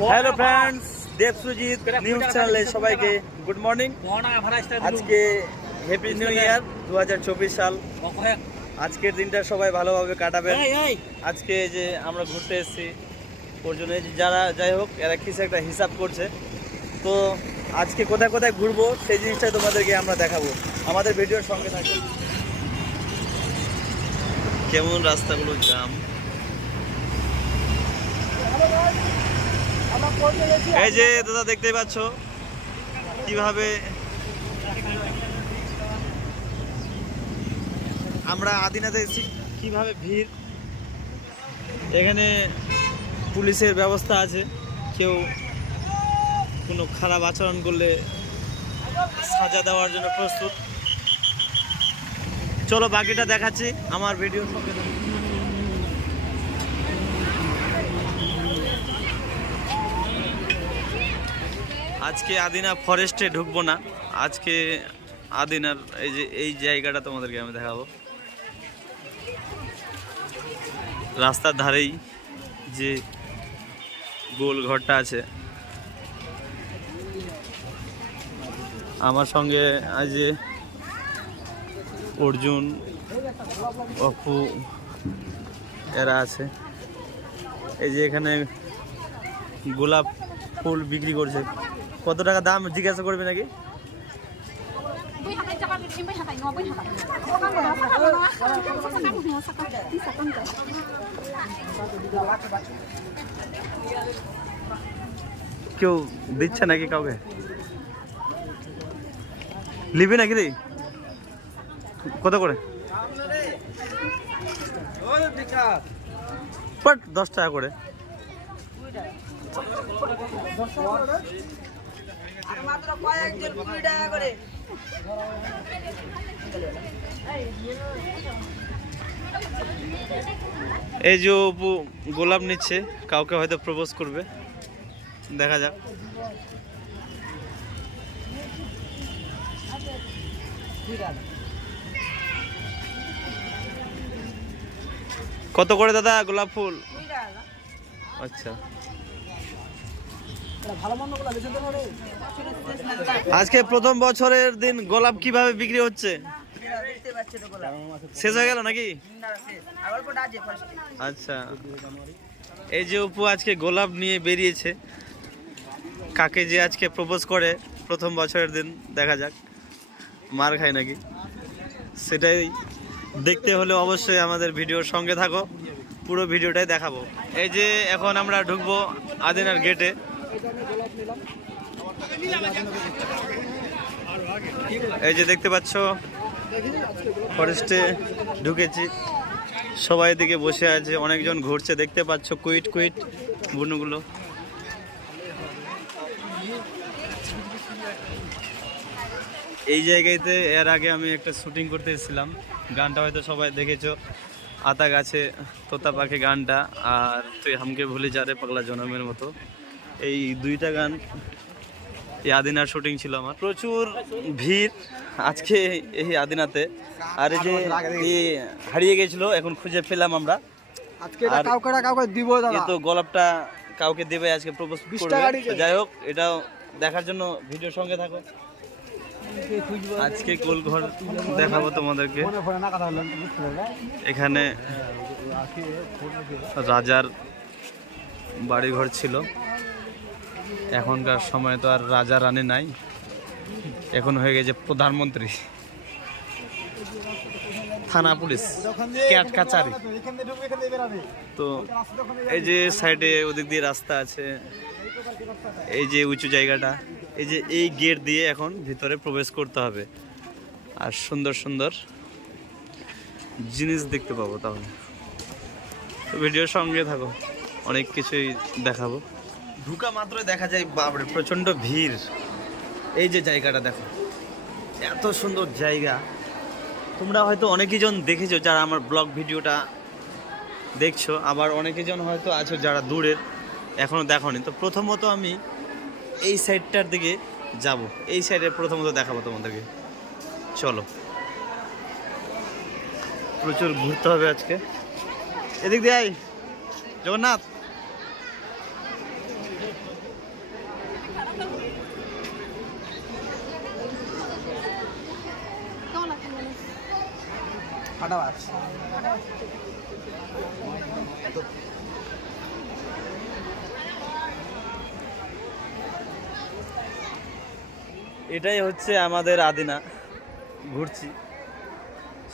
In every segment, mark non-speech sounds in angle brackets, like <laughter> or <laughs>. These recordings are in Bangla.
Hello friends Dev Sujit news চ্যানেলে সবাইকে গুড মর্নিং আজকে হ্যাপি নিউ ইয়ার দু হাজার চব্বিশ সাল। আজকের দিনটা সবাই ভালোভাবে কাটাবেন। আজকে যে আমরা ঘুরতে এসেছি ওর জন্য এই যে যারা যাই হোক এরা কিছু একটা হিসাব করছে। তো আজকে কোথায় কোথায় ঘুরবো সেই জিনিসটাই তোমাদেরকে আমরা দেখাবো। আমাদের ভিডিওর সঙ্গে থাকবে কেমন রাস্তাগুলো জাম। এই যে দাদা দেখতেই পাচ্ছ কীভাবে আমরা আদিনাতে এসেছি, কীভাবে ভিড়। এখানে পুলিশের ব্যবস্থা আছে, কেউ কোনো খারাপ আচরণ করলে সাজা দেওয়ার জন্য প্রস্তুত। চলো বাকিটা দেখাচ্ছি, আমার ভিডিও সঙ্গে আজকে আদিনা ফরেস্টে ঢুকবো না। আজকে আদিনার এই যে, এই জায়গাটা তোমাদেরকে আমি দেখাবো। রাস্তার ধারেই যে গোল ঘরটা আছে। আমার সঙ্গে আজ অর্জুন, অপু, এরা আছে। এই যে এখানে গোলাপ ফুল বিক্রি করছে। কত টাকা দাম জিজ্ঞাসা করবে নাকি? কেউ দিচ্ছে নাকি কাউকে? লিবি নাকি রে কত করে? দশ টাকা করে দশ টাকা করে। মাত্র কয়েকজন কুড়ি টাকা করে। এই যে অপু গোলাপ নিচ্ছে কাউকে হয়তো প্রপোজ করবে। দেখা যাক। কত করে দাদা গোলাপ ফুল? আচ্ছা। আজকে প্রথম বছরের দিন গোলাপ কীভাবে বিক্রি হচ্ছে? শেষ হয়ে গেল নাকি? আচ্ছা। এই যে অপু আজকে গোলাপ নিয়ে বেরিয়েছে। কাকে যে আজকে প্রপোজ করে প্রথম বছরের দিন, দেখা যাক। মার খায় নাকি? সেটাই দেখতে হলে অবশ্যই আমাদের ভিডিওর সঙ্গে থাকো। পুরো ভিডিওটাই দেখাবো। এই যে এখন আমরা ঢুকবো আদিনার গেটে এই যে দেখতে পাচ্ছ ফরেস্টে ঢুকেছি। সবাই দিকে বসে আছে, অনেকজন ঘুরছে, দেখতে পাচ্ছ কুইট কুইট বুনুগুলো। এই জায়গাতে এর আগে আমি একটা শুটিং করতে এসেছিলাম। গানটা হয়তো সবাই দেখেছ। আতা গাছে, তোতা পাখি গানটা, আর তুই হামকে ভুলে যা রে পাগলা জনমের মতো। এই দুইটা গান এই আদিনার শুটিং ছিল আমার। প্রচুর ভিড় আজকে এই আদিনাতে আর এই যে হারিয়ে গেছিল এখন খুঁজে পেলাম আমরা। আজকে কাউকে কাউকে দিব তো গোলাপটা কাউকে দেবে আজকে প্রপোজ করবে। যাই হোক এটাও দেখার জন্য ভিডিওর সঙ্গে থাকো। আজকে গোল ঘর দেখাবো তোমাদেরকে। এখানে রাজার বাড়িঘর ছিল। এখনকার সময় তো আর রাজা রানী নাই। এখন হয়ে গেছে প্রধানমন্ত্রী। থানা পুলিশ, ক্যাট কাচারি। তো এই যে সাইডে ওদিক দিয়ে রাস্তা আছে, এই যে উঁচু জায়গাটা, এই যে এই গেট দিয়ে এখন ভিতরে প্রবেশ করতে হবে। আর সুন্দর সুন্দর জিনিস দেখতে পাবো তাহলে। ভিডিওর সঙ্গে থাকো, অনেক কিছুই দেখাবো। ঢুকা মাত্র দেখা যায় বাবরে প্রচণ্ড ভিড়। এই যে জায়গাটা দেখো, এত সুন্দর জায়গা। তোমরা হয়তো অনেকই জন দেখেছ যারা আমার ব্লগ ভিডিওটা দেখছ, আবার অনেকে জন হয়তো আছো যারা দূরের, এখনও দেখোনি। তো প্রথমত আমি এই সাইডটার দিকে যাব। এই সাইডে প্রথমত দেখাবো তোমাদেরকে। চলো। প্রচুর ঘুরতে হবে আজকে। এদিক দিয়ে জগন্নাথ। এটাই হচ্ছে আমাদের আদিনা। ঘুরছি।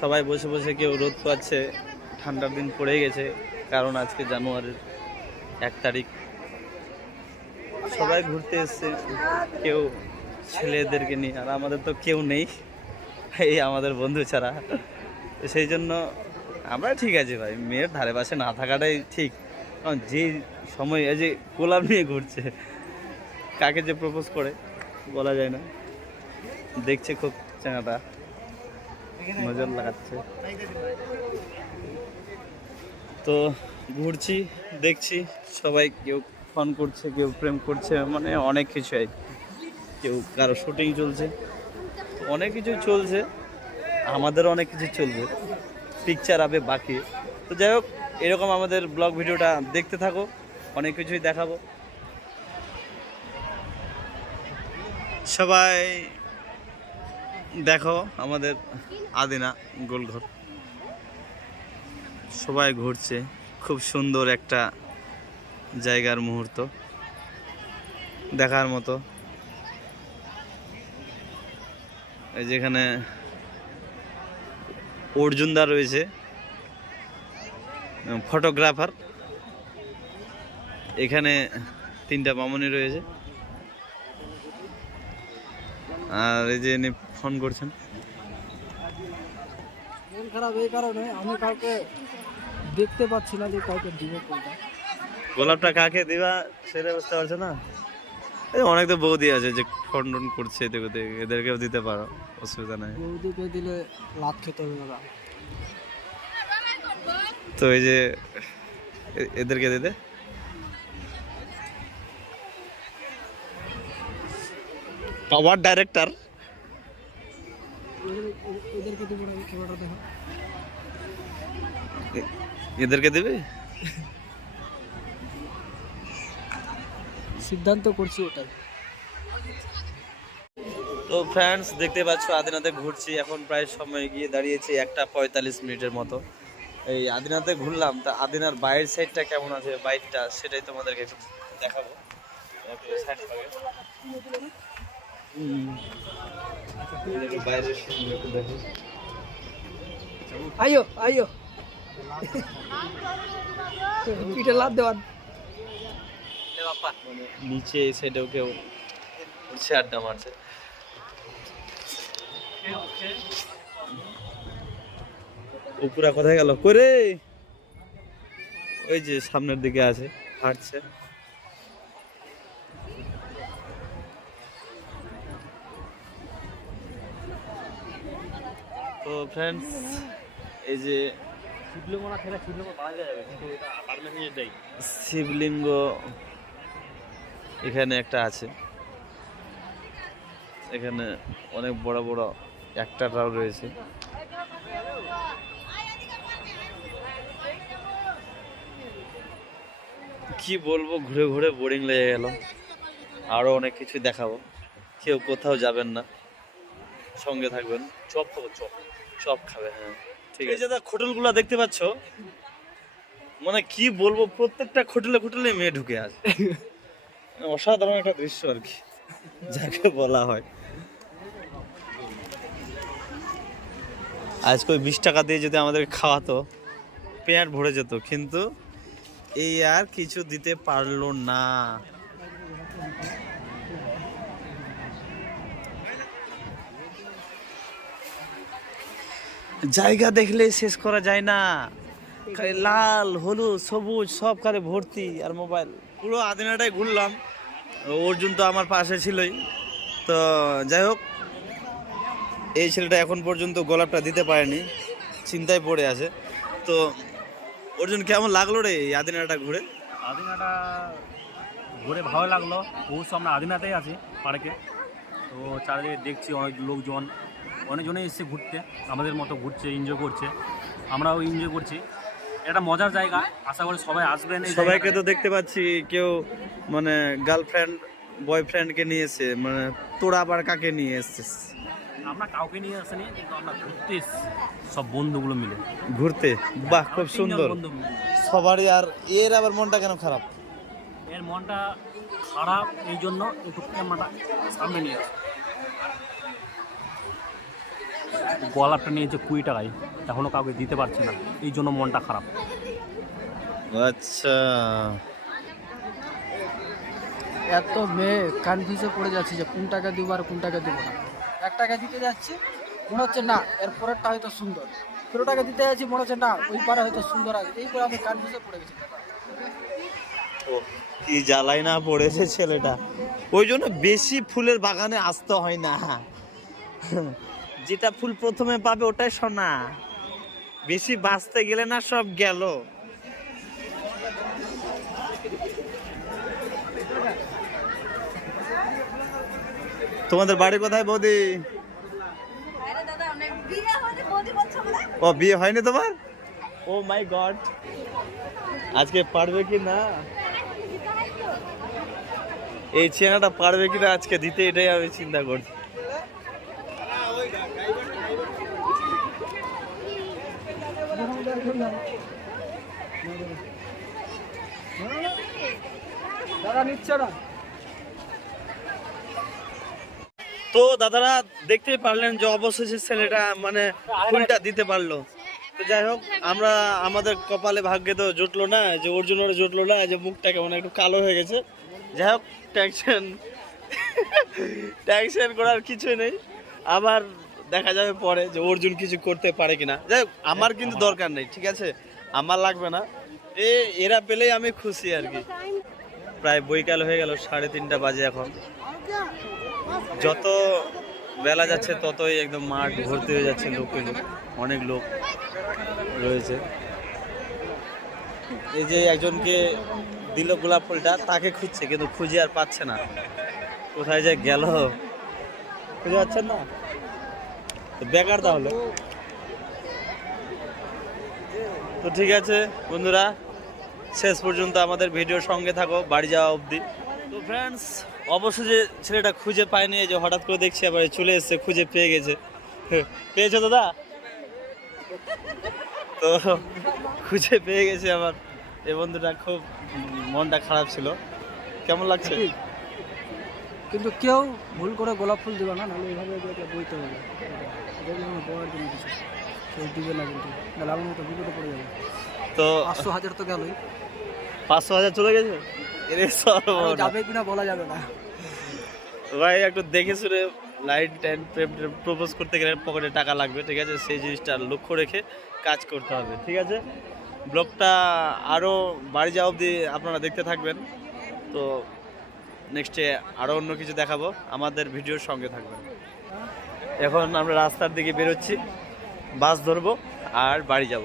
সবাই বসে বসে কেউ রোদ পাচ্ছে, ঠান্ডার দিন পড়ে গেছে, কারণ আজকে জানুয়ারির এক তারিখ। সবাই ঘুরতে এসছে, কেউ ছেলেদেরকে নিয়ে, আর আমাদের তো কেউ নেই, এই আমাদের বন্ধু ছাড়া। তো সেই জন্য আমরা ঠিক আছে ভাই। মেয়ের ধারে পাশে না থাকাটাই ঠিক। কারণ যে সময়, এই যে কোলাপ নিয়ে ঘুরছে, কাকে যে প্রপোজ করে, বলা যায় না। দেখছে খুব চাঙাটা নজর লাগাচ্ছে। তো ঘুরছি, দেখছি, সবাই কেউ ফোন করছে, কেউ প্রেম করছে মানে অনেক কিছু কেউ কারও শুটিং চলছে। অনেক কিছু চলছে। আমাদের অনেক কিছু চলবে। পিকচার আবে বাকি। তো যাই হোক, এরকম আমাদের ব্লগ ভিডিওটা দেখতে থাকো, অনেক কিছুই দেখাবো। সবাই দেখো আমাদের আদিনা গোলঘর। সবাই ঘুরছে, খুব সুন্দর একটা জায়গার মুহূর্ত। দেখার মতো। এই যেখানে অর্জুনদা রয়েছে ফটোগ্রাফার এখানে তিনটা মামনি রয়েছে। আর এই যে ইনি ফোন করছেন। মন খারাপ এই কারণে আমি কাউকে দেখতে পাচ্ছি না যে কাউকে দিব গোলাপটা কাকে দিবা সেটা বুঝতে পারছ না? এই অনেক তো বৌদি আছে যে টোন করছে এদিক ওদিক এদেরকেও দিতে পারো অসুবিধা নাই। বৌদিকে দিলে লাভ খেতে হবে ওরা তো এই যে এদেরকে দিতে পাওয়ার ডাইরেক্টর এদেরকে দেবো না খেলাটা দেখো। এদেরকে দেবে? সিদ্ধান্ত করছি ওটাই। তো ফ্রেন্ডস দেখতে পাচ্ছ আদিনাতে ঘুরছি। এখন প্রায় সময় গিয়ে দাঁড়িয়েছি একটা পঁয়তাল্লিশ মিনিটের মতো। এই আদিনাতে ঘুরলাম তা আদিনার বাইরের সাইডটা কেমন আছে বাইকটা সেটাই তোমাদেরকে একটু দেখাবো। পিঠে লাভ দেওয়ার। মানে নিচে এই সাইডেও কেউ উঠছে আড্ডা মারছে। উপরা কোথায় গেল? করে ওই যে সামনের দিকে আছে হাঁটছে। তো ফ্রেন্ডস এই যে শিবলিঙ্গ এখানে একটা আছে। এখানে অনেক বড় বড় একটাটাও রয়েছে। কি বলব ঘুরে ঘুরে বোরিং লেগে গেল। আরও অনেক কিছু দেখাবো। কেউ কোথাও যাবেন না। সঙ্গে থাকবেন। চপ খাব চপ। চপ খাবে হ্যাঁ। ঠিক আছে। দাদা খোটেলগুলো দেখতে পাচ্ছ? মানে কি বলব প্রত্যেকটা খোটেলে খোটেলে মেয়ে ঢুকে আছে <laughs> অসাধারণ একটা দৃশ্য আর কি যাকে বলা হয়। আজকে ওই বিশ টাকা দিয়ে যদি আমাদের খাওয়াতো পেট ভরে যেত, কিন্তু এই আর কিছু দিতে পারল না। জায়গা দেখলে শেষ করা যায় না। লাল, হলুদ, সবুজ, সব কারে ভর্তি আর মোবাইল। পুরো আদিনাটাই ঘুরলাম। অর্জুন তো আমার পাশে ছিলই। তো যাই হোক এই ছেলেটা এখন পর্যন্ত গোলাপটা দিতে পারেনি চিন্তায় পড়ে আছে। তো অর্জুন কেমন লাগল রে এই আদিনাটা ঘুরে? আদিনাটা ঘুরে ভালো লাগল। অবশ্য আমরা আদিনাতেই আছি পার্কে। তো চারিদিকে দেখছি অনেক লোকজন অনেকজনেই এসছে ঘুরতে। আমাদের মতো ঘুরছে এনজয় করছে। আমরাও এনজয় করছি। এটা মজার জায়গা। আশা করি সবাই আসবেন সবাইকে তো দেখতে পাচ্ছি কেউ মানে গার্লফ্রেন্ড বয়ফ্রেন্ডকে নিয়ে এসছে মানে তোরা আবার কাকে নিয়ে এসছিস? আমরা কাউকে নিয়ে আসিনি কিন্তু আমরা ঘুরতে সব বন্ধুগুলো মিলে। ঘুরতে? বাহ খুব সুন্দর। বন্ধু মিলে। সবারই আর এর আবার মনটা কেন খারাপ? এর মনটা খারাপ এই জন্য একটু ক্যামেরাটা সামনে নিয়ে আসে। গোলাপটা নিয়েছে কুড়ি টাকায় এখনও কাউকে দিতে পারছে না এই জন্য মনটা খারাপ। আচ্ছা। এত মেয়ে কনফিউজে পড়ে যাচ্ছে যে কোন টাকা দিব আর কোন টাকা দিব না। এক টাকা দিতে যাচ্ছি মনে হচ্ছে না এর পরেরটা হয়তো সুন্দর। পুরো টাকা দিতে যাচ্ছি মনে হচ্ছে না ওই পারে হয়তো সুন্দর আছে। এই করে আমি কনফিউজে পড়ে গেছি। ও, কি জ্বালাই না পড়েছে ছেলেটা। ওই জন্য বেশি ফুলের বাগানে আসতে হয় না। যেটা ফুল প্রথমে পাবে ওটাই সোনা। বেশি বাঁচতে গেলে না সব গেল। তোমাদের বাড়ি কোথায় বৌদি? ও বিয়ে হয়নি তোমার? Oh my God. আজকে পারবে কি না? এই চেনাটা পারবে কিনা আজকে দিতে এটাই আমি চিন্তা করছি দাদা নিচ্ছে না? তো দাদারা দেখতেই পারলেন যে অবশেষে ছেলেটা মানে ফুলটা দিতে পারল। তো যাই হোক আমরা আমাদের কপালে ভাগ্যে তো জুটলো না যে অর্জুন ওরা জুটলো না যে মুখটা কেমন একটু কালো হয়ে গেছে। যাই হোক ট্যাক্সন ট্যাক্সন করার কিছুই নেই। আবার দেখা যাবে পরে যে অর্জুন কিছু করতে পারে কিনা। যাই হোক আমার কিন্তু দরকার নেই ঠিক আছে? আমার লাগবে না। এ এরা পেলেই আমি খুশি আর কি। প্রায় বৈকাল হয়ে গেল সাড়ে তিনটা বাজে এখন। যত বেলা যাচ্ছে, ততই একদম মাঠ ভর্তি হয়ে যাচ্ছে লোকে লোক, অনেক লোক রয়েছে। এই যে একজনকে দিল গোলাপ ফুলটা, তাকে খুঁজছে, কিন্তু খুঁজে আর পাচ্ছে না। কোথায় যে গেল? খুঁজে পাচ্ছেন না? বেকার তাহলে। তো ঠিক আছে, বন্ধুরা, শেষ পর্যন্ত আমাদের ভিডিওর সঙ্গে থাকো, বাড়ি যাওয়া অবধি। তো ফ্রেন্ডস অবশ্যই ছেলেটা খুঁজে পায়নি যে হঠাৎ করে দেখছি আবার চলে এসেছে খুঁজে পেয়ে গেছে। পেয়েছ দাদা তো খুঁজে পেয়ে গেছে আমার এই বন্ধুটা খুব মনটা খারাপ ছিল। কেমন লাগছে? কিন্তু কেউ ভুল করে গোলাপ ফুল দিবে না নাহলে এইভাবে বইতে হবে। দেখলাম জন্য কিছু কেউ দিবে না কিন্তু। মতো বিপদে পড়ে যাবে। তো পাঁচশো হাজার তো গেলই। পাঁচশো হাজার চলে গেছে? এরে সর্বনাশ। যাবে কিনা বলা যাবে না। ভাই একটু দেখে শুনে লাইন টাইন প্রপোজ করতে গেলে পকেটে টাকা লাগবে ঠিক আছে? সেই জিনিসটা লক্ষ্য রেখে কাজ করতে হবে ঠিক আছে? ব্লগটা আরও বাড়ি যাওয়া অবধি আপনারা দেখতে থাকবেন। তো নেক্সটে আরও অন্য কিছু দেখাবো। আমাদের ভিডিওর সঙ্গে থাকবেন। এখন আমরা রাস্তার দিকে বেরোচ্ছি বাস ধরবো আর বাড়ি যাব।